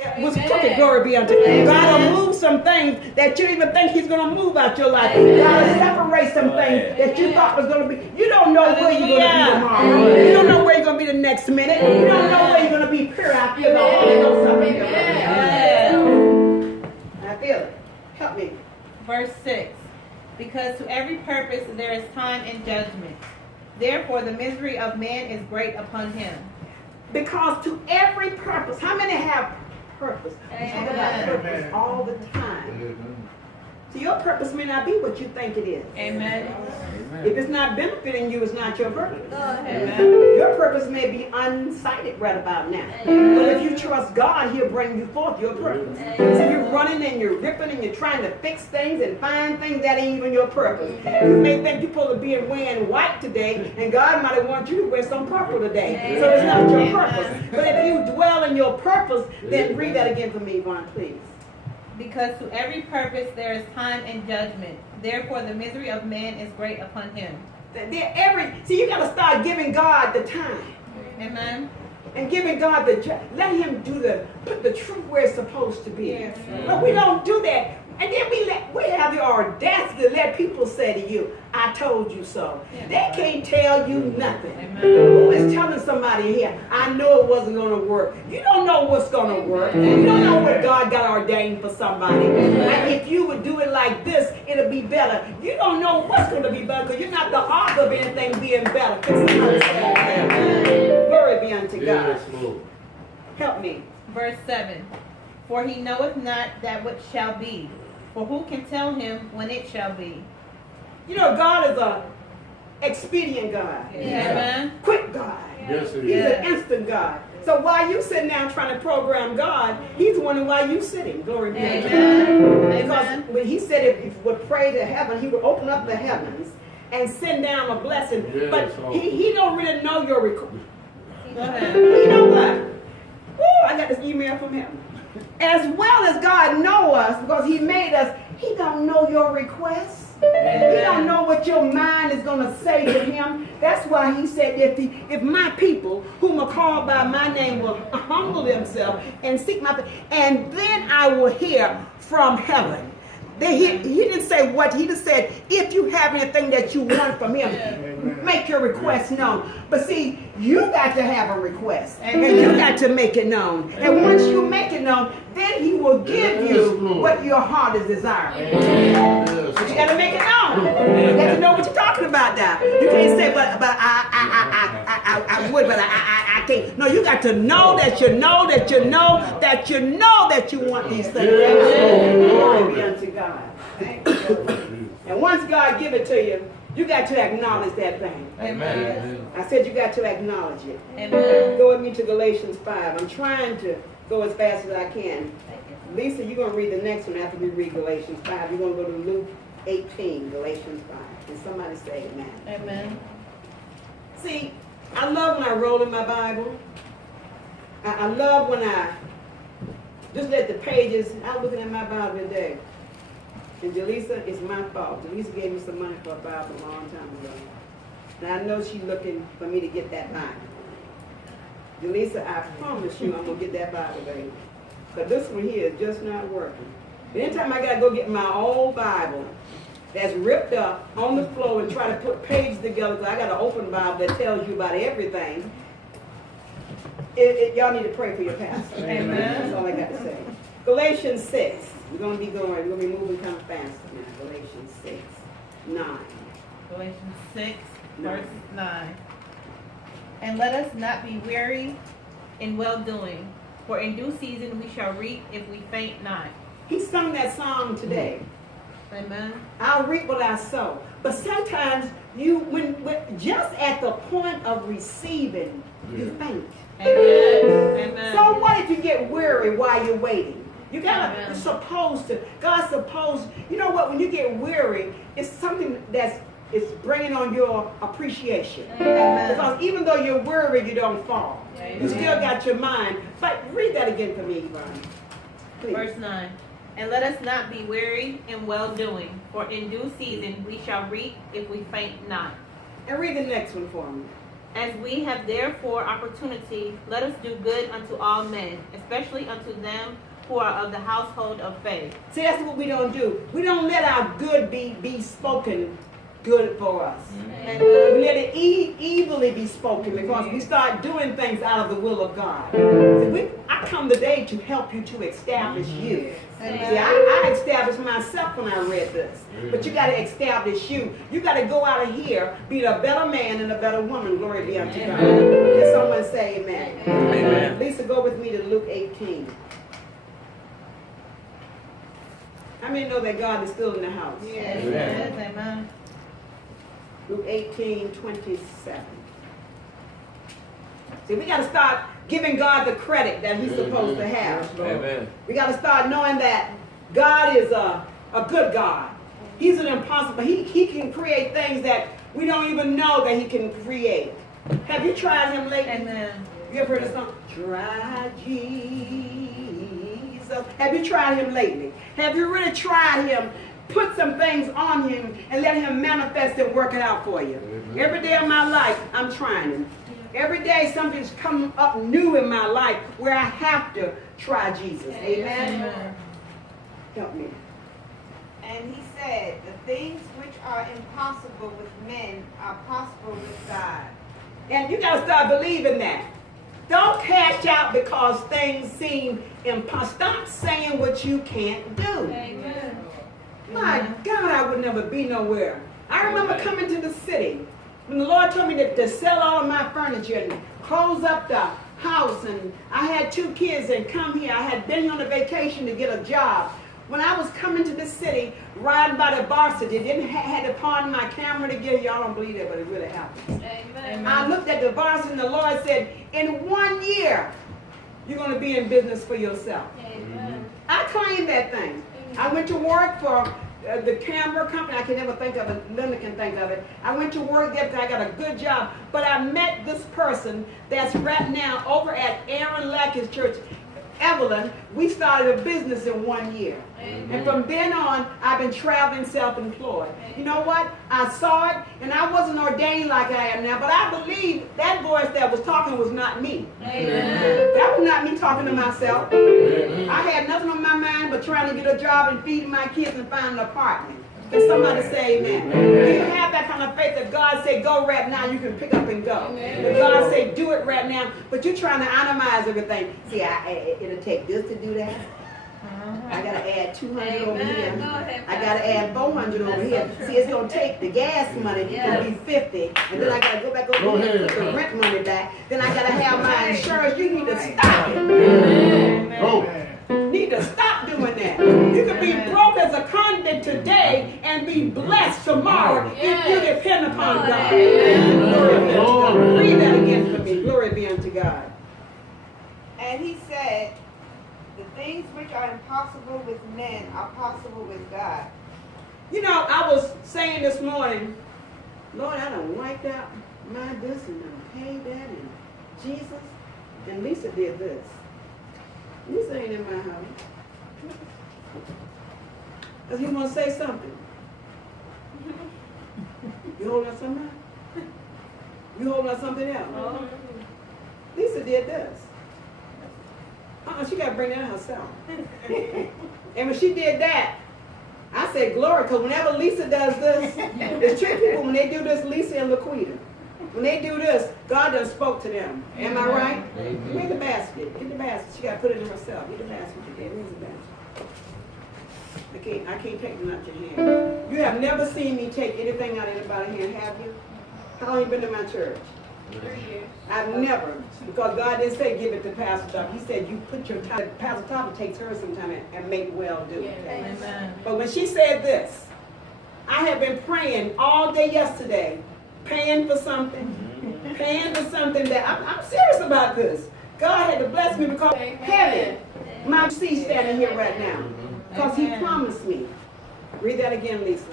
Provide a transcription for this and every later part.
That was crooked, glory be unto God. God will move some things that you didn't even think He's going to move out your life. God will separate some things that you thought was going to be. You don't know where you're going to be tomorrow. You don't know where you're going to be the next minute. You don't know where you're going to be periodically. The Holy Ghost up in your life. I feel it. Help me. Verse 6. Because to every purpose there is time and judgment. Therefore the misery of man is great upon him. Because to every purpose. How many have purpose? We talk about purpose all the time. So your purpose may not be what you think it is. Amen. If it's not benefiting you, it's not your purpose. Amen. Your purpose may be unsighted right about now. But if you trust God, He'll bring you forth your purpose. So you're running and you're ripping and you're trying to fix things and find things that ain't even your purpose. You may think you're supposed to be wearing white today, and God might want you to wear some purple today. So it's not your purpose. But if you dwell in your purpose, then read that again for me, Yvonne, please. Because to every purpose there is time and judgment. Therefore the misery of man is great upon him. See, you got to start giving God the time. Amen. And giving God let Him put the truth where it's supposed to be. Yes. But we don't do that. And then we have the audacity to let people say to you, I told you so. Yeah. They can't tell you nothing. Amen. Who is telling somebody here, I know it wasn't going to work. You don't know what's going to work. You don't know what God got ordained for somebody. And if you would do it like this, it'll be better. You don't know what's going to be better because you're not the author of anything being better. Can somebody say amen? Glory be unto God. Help me. Verse 7. For he knoweth not that which shall be. For who can tell him when it shall be? You know, God is a expedient God. Amen. Quick God. Yes, it He's is. an instant God. So while you sitting down trying to program God, He's wondering why you sitting. Glory be to God. Because when He said if you would pray to heaven, He would open up the heavens and send down a blessing. Yes, but he don't really know your request. Go ahead. You know what? Woo, I got this email from Him. As well as God know us, because He made us, He don't know your requests. He don't know what your mind is going to say to Him. That's why He said, if my people, whom are called by my name, will humble themselves and seek my face, and then I will hear from heaven. He didn't say what, He just said, if you have anything that you want from Him, make your request known. But see, you got to have a request, and you got to make it known. And once you make it known, then He will give you what your heart is desiring. But you got to make it known. You got to know what you're talking about now. You can't say, but I would, but I can't. No, you got to know that you know that you know that you know that you want these things. Glory be unto God. And once God give it to you, you got to acknowledge that thing. Amen. I said you got to acknowledge it. Amen. Go with me to Galatians 5. I'm trying to go as fast as I can. Lisa, you're going to read the next one after we read Galatians 5. You're going to go to Luke 18, Galatians 5. Can somebody say amen? Amen. See, I love when I roll in my Bible. I love when I just let the pages, I was looking at my Bible today. And Jaleesa, it's my fault. Jaleesa gave me some money for a Bible a long time ago. And I know she's looking for me to get that Bible. Jaleesa, I promise you I'm going to get that Bible, baby. Because this one here is just not working. Anytime I got to go get my old Bible that's ripped up on the floor and try to put pages together, because I got an open Bible that tells you about everything, y'all need to pray for your pastor. Amen. That's all I got to say. Galatians 6. We're going to be moving kind of faster now. Galatians 6, 9. Galatians 6, verse 9. And let us not be weary in well-doing, for in due season we shall reap if we faint not. He sung that song today. Amen. I'll reap what I sow. But sometimes when just at the point of receiving, you faint. Amen. Amen. So what if you get weary while you're waiting? You gotta God's supposed, you know what, when you get weary, it's something it's bringing on your appreciation. Amen. Because even though you're worried, you don't fall. Amen. You still got your mind. But read that again for me, Yvonne. Please. Verse 9. And let us not be weary in well-doing, for in due season we shall reap if we faint not. And read the next one for me. As we have therefore opportunity, let us do good unto all men, especially unto them who are of the household of faith. See, that's what we don't do. We don't let our good be spoken good for us. And We let it evilly be spoken because we start doing things out of the will of God. See, I come today to help you to establish you. See, I established myself when I read this. But you got to establish you. You got to go out of here, be a better man and a better woman. Glory be unto God. Can someone say amen? Amen. Lisa, go with me to Luke 18. How many know that God is still in the house? yes, Amen. yes, amen. Luke 18:27. See, we got to start giving God the credit that He's supposed to have. Amen. We got to start knowing that God is a good God. He's an impossible. He can create things that we don't even know that He can create. Have you tried Him lately? Amen. You ever heard the song? Try Jesus. Have you tried Him lately? Have you really tried Him? Put some things on Him and let Him manifest and work it out for you. Every day of my life, I'm trying Him. Every day something's come up new in my life where I have to try Jesus. Amen? Amen. Help me. And he said, the things which are impossible with men are possible with God. And you got to start believing that. Don't cash out because things seem impossible. Stop saying what you can't do. Amen. My God, I would never be nowhere. I remember coming to the city when the Lord told me to sell all of my furniture and close up the house. And I had 2 kids and come here. I had been on a vacation to get a job. When I was coming to the city, riding by the varsity, didn't had to pawn my camera to get here. Y'all don't believe that, but it really happened. Amen. I looked at the varsity and the Lord said, in 1 year, you're going to be in business for yourself. Amen. I claimed that thing. I went to work for the camera company. I can never think of it. Linda can think of it. I went to work there because I got a good job. But I met this person that's right now over at Aaron Lackey's church, Evelyn. We started a business in 1 year. Amen. And from then on, I've been traveling self-employed. You know what? I saw it, and I wasn't ordained like I am now, but I believe that voice that was talking was not me. Amen. That was not me talking to myself. I had nothing on my mind but trying to get a job and feeding my kids and find an apartment. Can somebody say amen? Do you have that kind of faith that God say go right now, you can pick up and go? That God say do it right now, but you're trying to itemize everything. See, it'll take this to do that. I got to add 200 over here. I got to add 400 over here. See, it's going to take the gas money to be 50. And then I got to go back over here and put the rent money back. Then I got to have my insurance. You need to stop it. You need to stop doing that. You can be broke as a convict today and be blessed tomorrow if you depend upon God. Glory be unto God. Read that again for me. Glory be unto God. And he said, the things which are impossible with men are possible with God. You know, I was saying this morning, Lord, I done wiped out my this and done paid that and Jesus. And Lisa did this. Lisa ain't in my house. Does he want to say something? You holding up something? You holding up something else? Lisa did this. She got to bring that herself. And when she did that, I said glory, because whenever Lisa does this, there's 2 people when they do this, Lisa and Laquita. When they do this, God done spoke to them. Am I right? Where's the basket? Get the basket. She got to put it in herself. Get the basket you gave. Where's the basket? I can't take them out your hand. You have never seen me take anything out of anybody's hand, have you? How long you been in my church? 3 years. I've never, because God didn't say give it to Pastor Top. He said you put your time. Pastor Top takes her sometime and make well do. Amen. But when she said this, I have been praying all day yesterday, paying for something that I'm serious about this. God had to bless me because heaven, my seat standing here right now, because He promised me. Read that again, Lisa.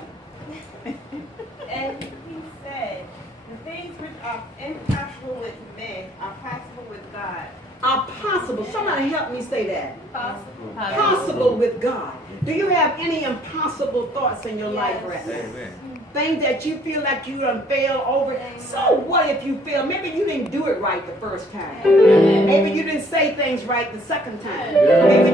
And he said, the things which are impossible with men are possible with God. Are possible. Somebody help me say that. Possible. Possible with God. Do you have any impossible thoughts in your life Yes. right now? Amen. Things that you feel like you done failed over. So what if you fail? Maybe you didn't do it right the first time. Maybe you didn't say things right the second time. Maybe